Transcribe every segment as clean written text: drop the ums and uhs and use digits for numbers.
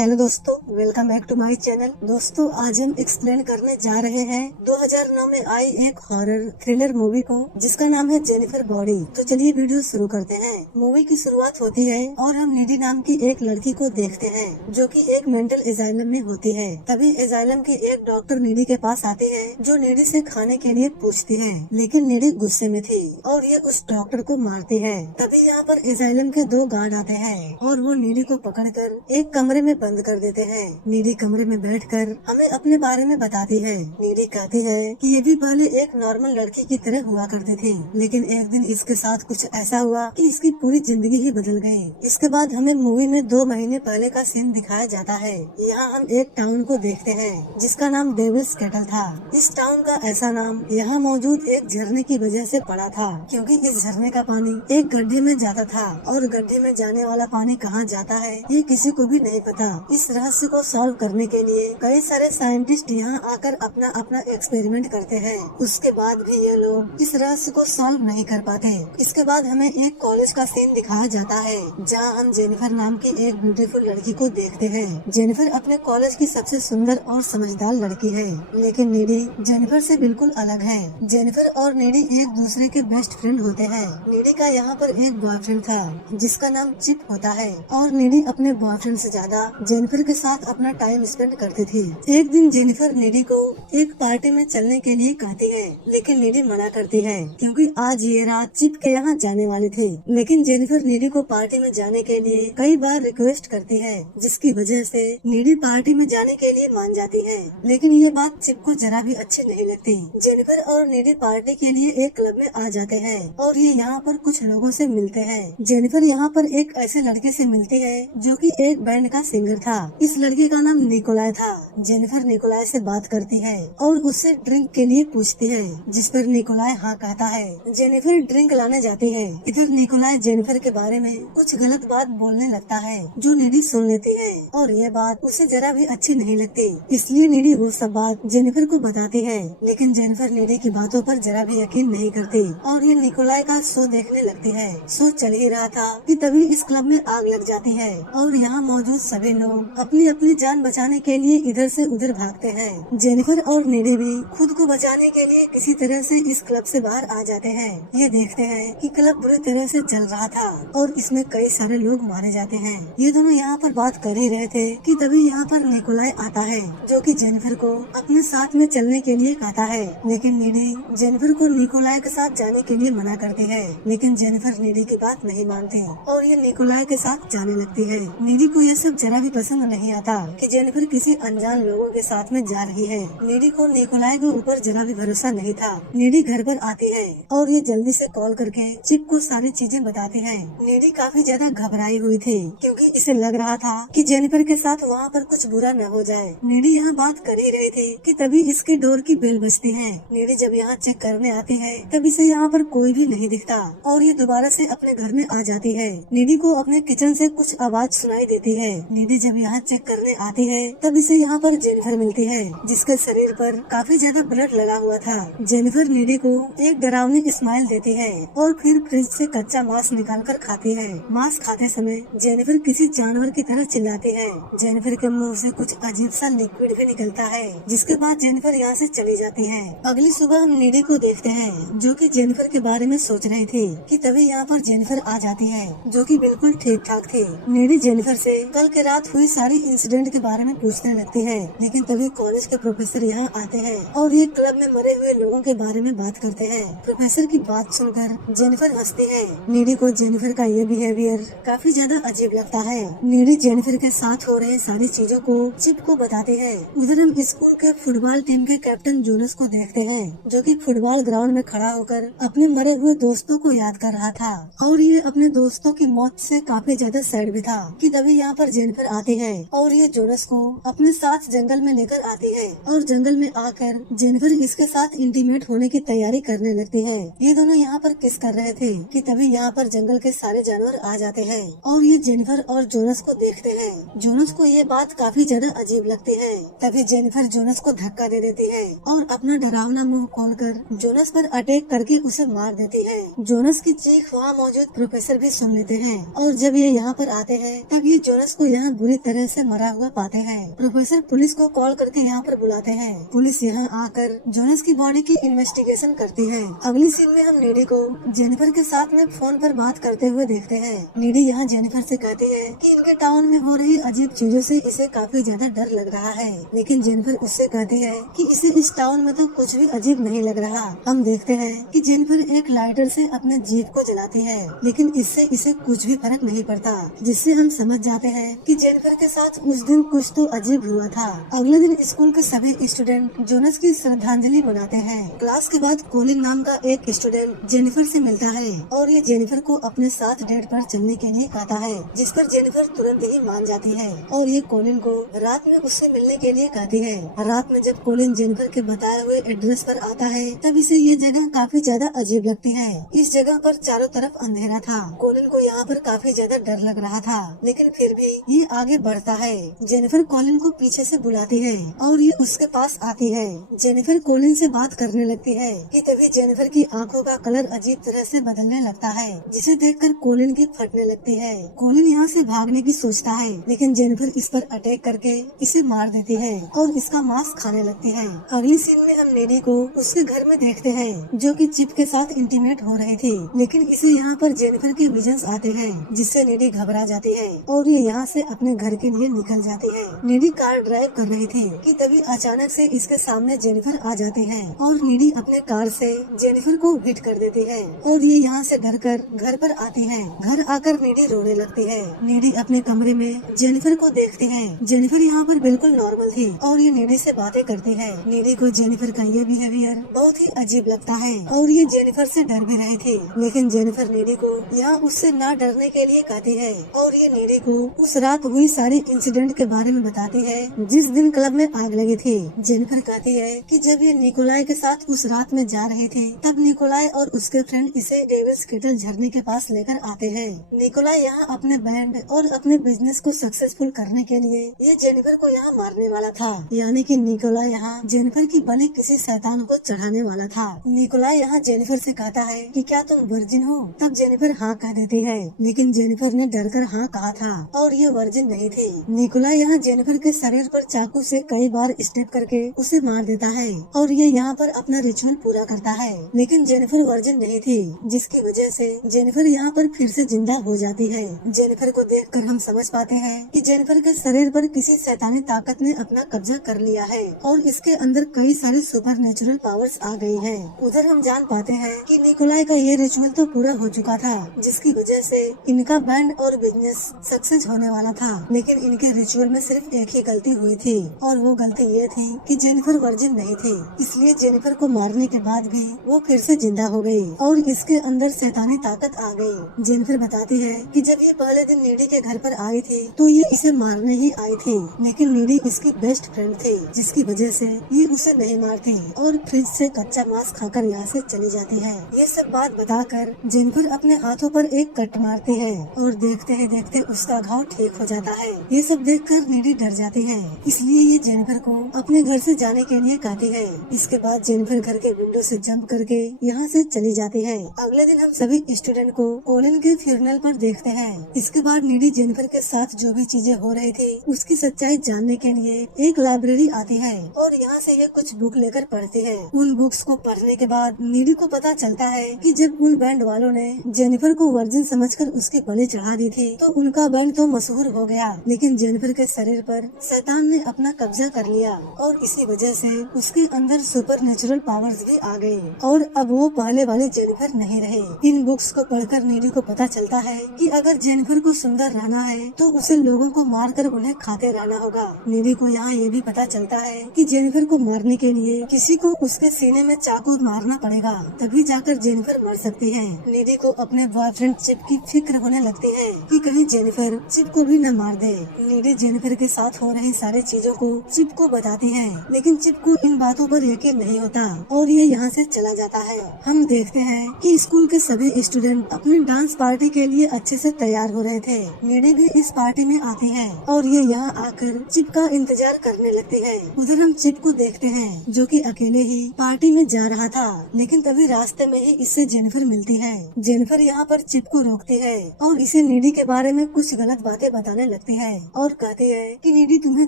Hello दोस्तों, welcome back to my channel. दोस्तों, आज हम एक्सप्लेन करने जा रहे हैं 2009 में आई एक हॉरर थ्रिलर मूवी को जिसका नाम है जेनिफर बॉडी। तो चलिए वीडियो शुरू करते हैं। मूवी की शुरुआत होती है और हम नीडी नाम की एक लड़की को देखते हैं जो कि एक मेंटल एजाइलम में होती है। तभी एजाइलम की एक डॉक्टर नीडी के पास आती है जो नीडी से खाने के लिए पूछती है, लेकिन नीडी गुस्से में थी और ये उस डॉक्टर को मारती है। तभी यहाँ पर एजाइलम के 2 गार्ड आते हैं और वो नीडी को पकड़कर एक कमरे में बंद कर देते हैं। नीडी कमरे में बैठकर हमें अपने बारे में बताती है। नीडी कहती है कि ये भी पहले एक नॉर्मल लड़की की तरह हुआ करती थी, लेकिन एक दिन इसके साथ कुछ ऐसा हुआ कि इसकी पूरी जिंदगी ही बदल गई। इसके बाद हमें मूवी में 2 महीने पहले का सीन दिखाया जाता है। यहाँ हम एक टाउन को देखते हैं जिसका नाम डेविल्स कैटल था। इस टाउन का ऐसा नाम यहाँ मौजूद एक झरने की वजह से पड़ा था, क्योंकि इस झरने का पानी एक गड्ढे में जाता था और गड्ढे में जाने वाला पानी कहाँ जाता है ये किसी को भी नहीं पता। इस रहस्य को सॉल्व करने के लिए कई सारे साइंटिस्ट यहाँ आकर अपना अपना एक्सपेरिमेंट करते हैं। उसके बाद भी ये लोग इस रहस्य को सॉल्व नहीं कर पाते। इसके बाद हमें एक कॉलेज का सीन दिखाया जाता है जहाँ हम जेनिफर नाम की एक ब्यूटीफुल लड़की को देखते हैं। जेनिफर अपने कॉलेज की सबसे सुंदर और समझदार लड़की है, लेकिन नीडी जेनिफर से बिल्कुल अलग है। जेनिफर और नीडी एक दूसरे के बेस्ट फ्रेंड होते हैं। नीडी का यहाँ पर एक बॉयफ्रेंड था जिसका नाम चिप होता है और नीडी अपने बॉयफ्रेंड से ज्यादा जेनिफर के साथ अपना टाइम स्पेंड करती थी। एक दिन जेनिफर नीडी को एक पार्टी में चलने के लिए कहती है, लेकिन नीडी मना करती है क्योंकि आज ये रात चिप के यहाँ जाने वाली थी। लेकिन जेनिफर नीडी को पार्टी में जाने के लिए कई बार रिक्वेस्ट करती है, जिसकी वजह से नीडी पार्टी में जाने के लिए मान जाती है। लेकिन ये बात चिप को जरा भी अच्छी नहीं लगती। जेनिफर और नीडी पार्टी के लिए एक क्लब में आ जाते हैं और ये यहाँ पर कुछ लोगों से मिलते हैं। जेनिफर यहाँ पर एक ऐसे लड़के से मिलती है जो कि एक बैंड का सिंगर था। इस लड़के का नाम निकोलाई था। जेनिफर निकोलाई से बात करती है और उससे ड्रिंक के लिए पूछती है, जिस पर निकोलाई हाँ कहता है। जेनिफर ड्रिंक लाने जाती है। इधर निकोलाई जेनिफर के बारे में कुछ गलत बात बोलने लगता है जो नीडी सुन लेती है और ये बात उसे जरा भी अच्छी नहीं लगती। इसलिए नीडी वो सब बात जेनिफर को बताती है, लेकिन जेनिफर नीडी की बातों पर जरा भी यकीन नहीं करती और ये निकोलाई का शो देखने लगती है। शो चल ही रहा था कि तभी इस क्लब में आग लग जाती है और यहाँ मौजूद सभी लोग अपनी अपनी जान बचाने के लिए इधर से उधर भागते हैं। जेनिफर और नीडी भी खुद को बचाने के लिए किसी तरह से इस क्लब से बाहर आ जाते हैं। ये देखते हैं कि क्लब बुरी तरह से चल रहा था और इसमें कई सारे लोग मारे जाते हैं। ये दोनों यहाँ पर बात कर ही रहे थे कि तभी यहाँ पर निकोलाई आता है जो कि जेनिफर को अपने साथ में चलने के लिए कहता है, लेकिन नीडी जेनिफर को निकोलाई के साथ जाने के लिए मना करती है। लेकिन जेनिफर नीडी की बात नहीं मानती और ये निकोलाई के साथ जाने लगती है। नीडी को ये सब जरा भी पसंद नहीं आता कि जेनिफर किसी अनजान लोगों के साथ में जा रही है। नीडी को निकोलाई के ऊपर जरा भी भरोसा नहीं था। नीडी घर पर आती है और ये जल्दी से कॉल करके चिप को सारी चीजें बताती है। नीडी काफी ज्यादा घबराई हुई थी क्योंकि इसे लग रहा था कि जेनिफर के साथ वहाँ पर कुछ बुरा न हो जाए। नीडी यहाँ बात कर ही रही थी कि तभी इसके डोर की बेल बजती है। नीडी जब यहाँ चेक करने आती है तब इसे यहाँ पर कोई भी नहीं दिखता और ये दोबारा से अपने घर में आ जाती है। नीडी को अपने किचन से कुछ आवाज सुनाई देती है। नीडी जब यहाँ चेक करने आती है तब इसे यहाँ पर जेनिफर मिलती है जिसके शरीर पर काफी ज्यादा ब्लड लगा हुआ था। जेनिफर नीडी को एक डरावनी स्माइल देती है और फिर फ्रिज से कच्चा मांस निकाल कर खाती है। मांस खाते समय जेनिफर किसी जानवर की तरह चिल्लाती है। जेनिफर के मुंह से कुछ अजीब सा लिक्विड भी निकलता है, जिसके बाद जेनिफर यहाँ से चली जाती है। अगली सुबह हम नीडी को देखते हैं जो कि जेनिफर के बारे में सोच रही थी कि तभी यहाँ पर जेनिफर आ जाती है जो कि बिल्कुल ठीक ठाक थी। नीडी जेनिफर से कल के रात हुई सारी इंसिडेंट के बारे में पूछने लगती है, लेकिन तभी कॉलेज के प्रोफेसर यहाँ आते हैं और ये क्लब में मरे हुए लोगों के बारे में बात करते हैं। प्रोफेसर की बात सुनकर जेनिफर हंसती है। नीडी को जेनिफर का ये बिहेवियर काफी ज्यादा अजीब लगता है। नीडी जेनिफर के साथ हो रहे सारी चीजों को चिप को बताती है। उधर हम स्कूल के फुटबॉल टीम के कैप्टन जोनस को देखते हैं जो कि फुटबॉल ग्राउंड में खड़ा होकर अपने मरे हुए दोस्तों को याद कर रहा था और ये अपने दोस्तों की मौत से काफी ज्यादा सैड भी था कि तभी यहाँ पर जेनिफर आती है और ये जोनस को अपने साथ जंगल में लेकर आती है और जंगल में आकर जेनिफर इसके साथ इंटीमेट होने की तैयारी करने लगती है। ये दोनों यहाँ पर किस कर रहे थे कि तभी यहाँ पर जंगल के सारे जानवर आ जाते हैं और ये जेनिफर और जोनस को देखते हैं। जोनस को ये बात काफी ज्यादा अजीब लगती है। तभी जेनिफर जोनस को धक्का दे देती है और अपना डरावना मुंह खोलकर जोनस पर अटैक करके उसे मार देती है। जोनस की चीख वहाँ मौजूद प्रोफेसर भी सुन लेते हैं और जब ये यहाँ पर आते हैं तब ये जोनस को यहाँ बुरी बुरी तरह से मरा हुआ पाते हैं। प्रोफेसर पुलिस को कॉल करके यहाँ पर बुलाते हैं। पुलिस यहाँ आकर जोनस की बॉडी की इन्वेस्टिगेशन करती है। अगली सीन में हम नीडी को जेनिफर के साथ में फोन पर बात करते हुए देखते हैं। नीडी यहाँ जेनिफर से कहती है कि इनके टाउन में हो रही अजीब चीजों से इसे काफी ज्यादा डर लग रहा है, लेकिन जेनिफर उससे कहती है कि इसे इस टाउन में तो कुछ भी अजीब नहीं लग रहा। हम देखते हैं कि जेनिफर एक लाइटर से अपने जीप को जलाती है, लेकिन इससे इसे कुछ भी फर्क नहीं पड़ता, जिससे हम समझ जाते हैं कि जेनिफर के साथ उस दिन कुछ तो अजीब हुआ था। अगले दिन स्कूल के सभी स्टूडेंट जोनस की श्रद्धांजलि मनाते हैं। क्लास के बाद कोलिन नाम का एक स्टूडेंट जेनिफर से मिलता है और ये जेनिफर को अपने साथ डेट पर चलने के लिए कहता है, जिस पर जेनिफर तुरंत ही मान जाती है और ये कोलिन को रात में उससे मिलने के लिए कहती है। रात में जब कोलिन जेनिफर के बताए हुए एड्रेस पर आता है तब इसे ये जगह काफी ज्यादा अजीब लगती है। इस जगह पर चारों तरफ अंधेरा था। कोलिन को यहाँ पर काफी ज्यादा डर लग रहा था, लेकिन फिर भी ये आगे बढ़ता है। जेनिफर कोलिन को पीछे से बुलाती है और ये उसके पास आती है। जेनिफर कोलिन से बात करने लगती है कि तभी जेनिफर की आंखों का कलर अजीब तरह से बदलने लगता है, जिसे देखकर कोलिन की फटने लगती है। कोलिन यहाँ से भागने की सोचता है, लेकिन जेनिफर इस पर अटैक करके इसे मार देती है और इसका मांस खाने लगती है। अगली सीन में हम नीडी को उसके घर में देखते हैं, जो कि चिप के साथ इंटीमेट हो रही थी, लेकिन इसे यहाँ पर जेनिफर के विजन्स आते हैं, जिससे नीडी घबरा जाती है और ये यहाँ से अपने घर के लिए निकल जाती है। नीडी कार ड्राइव कर रही थी कि तभी अचानक से इसके सामने जेनिफर आ जाती है और नीडी अपने कार से जेनिफर को हिट कर देती है और ये यहाँ से डरकर घर पर आती है। घर आकर नीडी रोने लगती है। नीडी अपने कमरे में जेनिफर को देखती है। जेनिफर यहाँ पर बिल्कुल नॉर्मल थी और ये नीडी से बातें करती है। नीडी को जेनिफर का ये बिहेवियर बहुत ही अजीब लगता है और ये जेनिफर से डर भी रही थी, लेकिन जेनिफर नीडी को यहाँ उससे ना डरने के लिए कहती है और ये नीडी को उस रात हुई सारी इंसिडेंट के बारे में बताती है जिस दिन क्लब में आग लगी थी। जेनिफर कहती है कि जब ये निकोलाई के साथ उस रात में जा रही थी तब निकोलाई और उसके फ्रेंड इसे डेविल्स किटल झरने के पास लेकर आते हैं। निकोलाई यहाँ अपने बैंड और अपने बिजनेस को सक्सेसफुल करने के लिए ये जेनिफर को यहाँ मारने वाला था, यानी कि निकोलाई यहाँ जेनिफर की बलि किसी शैतान को चढ़ाने वाला था। निकोलाई यहाँ जेनिफर से कहता है कि क्या तुम वर्जिन हो? तब जेनिफर हाँ कह देती है, लेकिन जेनिफर ने डरकर हाँ कहा था और ये वर्जिन नहीं थी। निकोलाई यहाँ जेनिफर के शरीर पर चाकू से कई बार स्टेप करके उसे मार देता है और ये यहाँ पर अपना रिचुअल पूरा करता है, लेकिन जेनिफर वर्जिन नहीं थी, जिसकी वजह से जेनिफर यहाँ पर फिर से जिंदा हो जाती है। जेनिफर को देखकर हम समझ पाते हैं कि जेनिफर के शरीर पर किसी शैतानी ताकत ने अपना कब्जा कर लिया है और इसके अंदर कई सारे सुपर नेचुरल पावर्स आ गई है। उधर हम जान पाते हैं कि निकोलाई का ये रिचुअल तो पूरा हो चुका था, जिसकी वजह से इनका बैंड और बिजनेस सक्सेस होने वाला था, लेकिन इनके रिचुअल में सिर्फ एक ही गलती हुई थी और वो गलती ये थी कि जेनिफर वर्जिन नहीं थी, इसलिए जेनिफर को मारने के बाद भी वो फिर से जिंदा हो गई और इसके अंदर शैतानी ताकत आ गई। जेनिफर बताती है कि जब ये पहले दिन नीडी के घर पर आई थी तो ये इसे मारने ही आई थी, लेकिन नीडी इसकी बेस्ट फ्रेंड थी, जिसकी वजह से ये उसे नहीं मारती और फ्रिज से कच्चा मांस खाकर यहाँ से चली जाती है। ये सब बात बताकर जेनिफर अपने हाथों पर एक कट मारती है और देखते ही देखते उसका घाव ठीक हो जाता है। ये सब देखकर नीडी डर जाती है, इसलिए ये जेनिफर को अपने घर से जाने के लिए कहती है। इसके बाद जेनिफर घर के विंडो से जंप करके यहाँ से चली जाती है। अगले दिन हम सभी स्टूडेंट को कोलिन के फ्यूनरल पर देखते हैं। इसके बाद नीडी जेनिफर के साथ जो भी चीजें हो रही थी उसकी सच्चाई जानने के लिए एक लाइब्रेरी आती है और यहाँ से ये कुछ बुक लेकर पढ़ती है। उन बुक्स को पढ़ने के बाद नीडी को पता चलता है कि जब उन बैंड वालों ने जेनिफर को वर्जिन समझकर उसकी बलि चढ़ा दी थी तो उनका बैंड तो मशहूर हो गया, लेकिन जेनिफर के शरीर पर शैतान ने अपना कब्जा कर लिया और इसी वजह से उसके अंदर सुपर नेचुरल पावर्स भी आ गए और अब वो पहले वाले जेनिफर नहीं रहे। इन बुक्स को पढ़कर नीडी को पता चलता है कि अगर जेनिफर को सुंदर रहना है तो उसे लोगों को मारकर उन्हें खाते रहना होगा। नीडी को यहाँ ये भी पता चलता है कि जेनिफर को मारने के लिए किसी को उसके सीने में चाकू मारना पड़ेगा, तभी जाकर जेनिफर मर सकती है। नीडी को अपने बॉयफ्रेंड चिप की फिक्र होने लगती है कि कहीं जेनिफर चिप को भी न मार दे। नीडी जेनिफर के साथ हो रही सारी चीजों को चिप को बताती है, लेकिन चिप को इन बातों पर यकीन नहीं होता और ये यहाँ से चला जाता है। हम देखते हैं कि स्कूल के सभी स्टूडेंट अपनी डांस पार्टी के लिए अच्छे से तैयार हो रहे थे। नीडी भी इस पार्टी में आती है और ये यहाँ आकर चिप का इंतजार करने लगती है। उधर हम चिप को देखते हैं जो कि अकेले ही पार्टी में जा रहा था, लेकिन तभी रास्ते में ही इससे जेनिफर मिलती है। जेनिफर यहाँ पर चिप को रोकती है और इसे नीडी के बारे में कुछ गलत बातें बताने लगती है और कहती है कि नीडी तुम्हें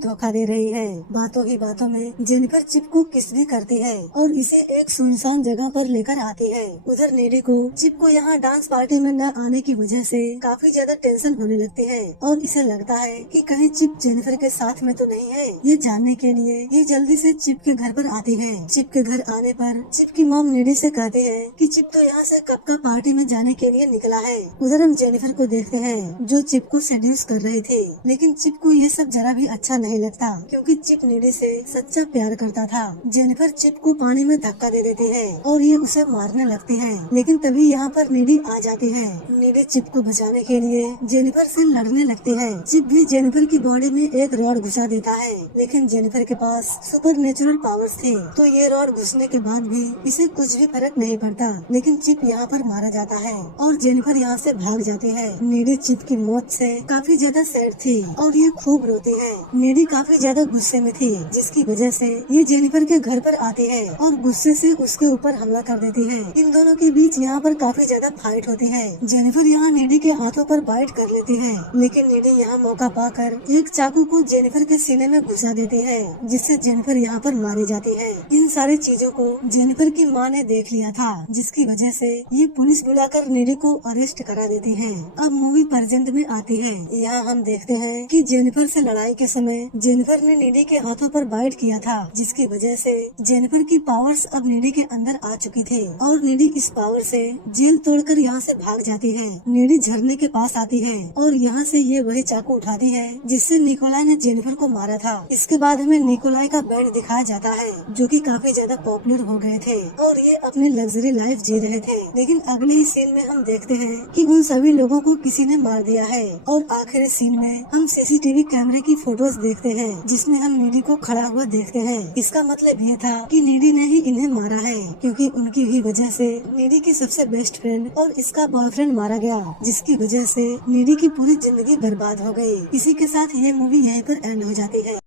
धोखा दे रही है। बातों ही बातों में जेनिफर चिप को किस भी करती है और इसे एक सुनसान जगह पर लेकर आती है। उधर नीडी को चिप को यहाँ डांस पार्टी में न आने की वजह से काफी ज्यादा टेंशन होने लगती है और इसे लगता है कि कहीं चिप जेनिफर के साथ में तो नहीं है। ये जानने के लिए ये जल्दी से चिप के घर पर आती है। चिप के घर आने पर चिप की मॉम नीडी से कहती है कि चिप तो यहाँ से कब का पार्टी में जाने के लिए निकला है। उधर हम जेनिफर को देखते हैं जो चिप को सेड्यूस कर रहे थे, लेकिन चिप को ये सब जरा भी अच्छा नहीं लगता क्योंकि चिप नीडी से सच्चा प्यार करता था। जेनिफर चिप को पानी में धक्का दे देती है और ये उसे मारने लगती है, लेकिन तभी यहाँ पर नीडी आ जाती है। नीडी चिप को बचाने के लिए जेनिफर से लड़ने लगती है। चिप भी जेनिफर की बॉडी में एक रॉड घुसा देता है, लेकिन जेनिफर के पास सुपर नेचुरल पावर्स थे, तो ये रॉड घुसने के बाद भी इसे कुछ भी फर्क नहीं पड़ता। लेकिन चिप यहाँ पर मारा जाता है और जेनिफर यहाँ से भाग जाती है। नीडी चिप की मौत से काफी ज्यादा सैड थी और ये खूब रोती है। नीडी काफी ज्यादा गुस्से में थी, जिसकी वजह से ये जेनिफर के घर पर आती है और गुस्से से उसके ऊपर हमला कर देती है। इन दोनों के बीच यहाँ पर काफी ज्यादा फाइट होती है। जेनिफर यहाँ नीडी के हाथों पर बाइट कर लेती है, लेकिन नीडी यहाँ मौका पाकर एक चाकू को जेनिफर के सीने में घुसा देती है, जिससे जेनिफर यहाँ पर मारी जाती है। इन सारी चीजों को जेनिफर की माँ ने देख लिया था, जिसकी वजह से ये पुलिस बुलाकर नीडी को अरेस्ट करा देती है। अब मूवी प्रेजेंट में आती है। यहाँ हम देखते हैं कि जेनिफर से लड़ाई के समय जेनिफर ने नीडी के हाथों पर बाइट किया था, जिसकी वजह से जेनिफर की पावर्स अब नीडी के अंदर आ चुकी थी और नीडी इस पावर से जेल तोड़कर यहाँ से भाग जाती है। नीडी झरने के पास आती है और यहाँ से ये वही चाकू उठाती है जिससे निकोलाई ने जेनिफर को मारा था। इसके बाद हमें निकोलाई का बैंड दिखाया जाता है, जो कि काफी ज्यादा पॉपुलर हो गए थे और ये अपनी लग्जरी लाइफ जी रहे थे। लेकिन अगले ही सीन में हम देखते हैं कि उन सभी लोगों को किसी ने मार दिया है और आखिरी सीन में हम सीसीटीवी कैमरे की फोटोज देखते हैं, जिसमें हम नीडी को खड़ा हुआ देखते हैं। इसका मतलब ये था कि नीडी ने ही इन्हें मारा है, क्योंकि उनकी ही वजह से नीडी की सबसे बेस्ट फ्रेंड और इसका बॉयफ्रेंड मारा गया, जिसकी वजह से नीडी की पूरी जिंदगी बर्बाद हो गई। इसी के साथ ये मूवी यहीं पर एंड हो जाती है।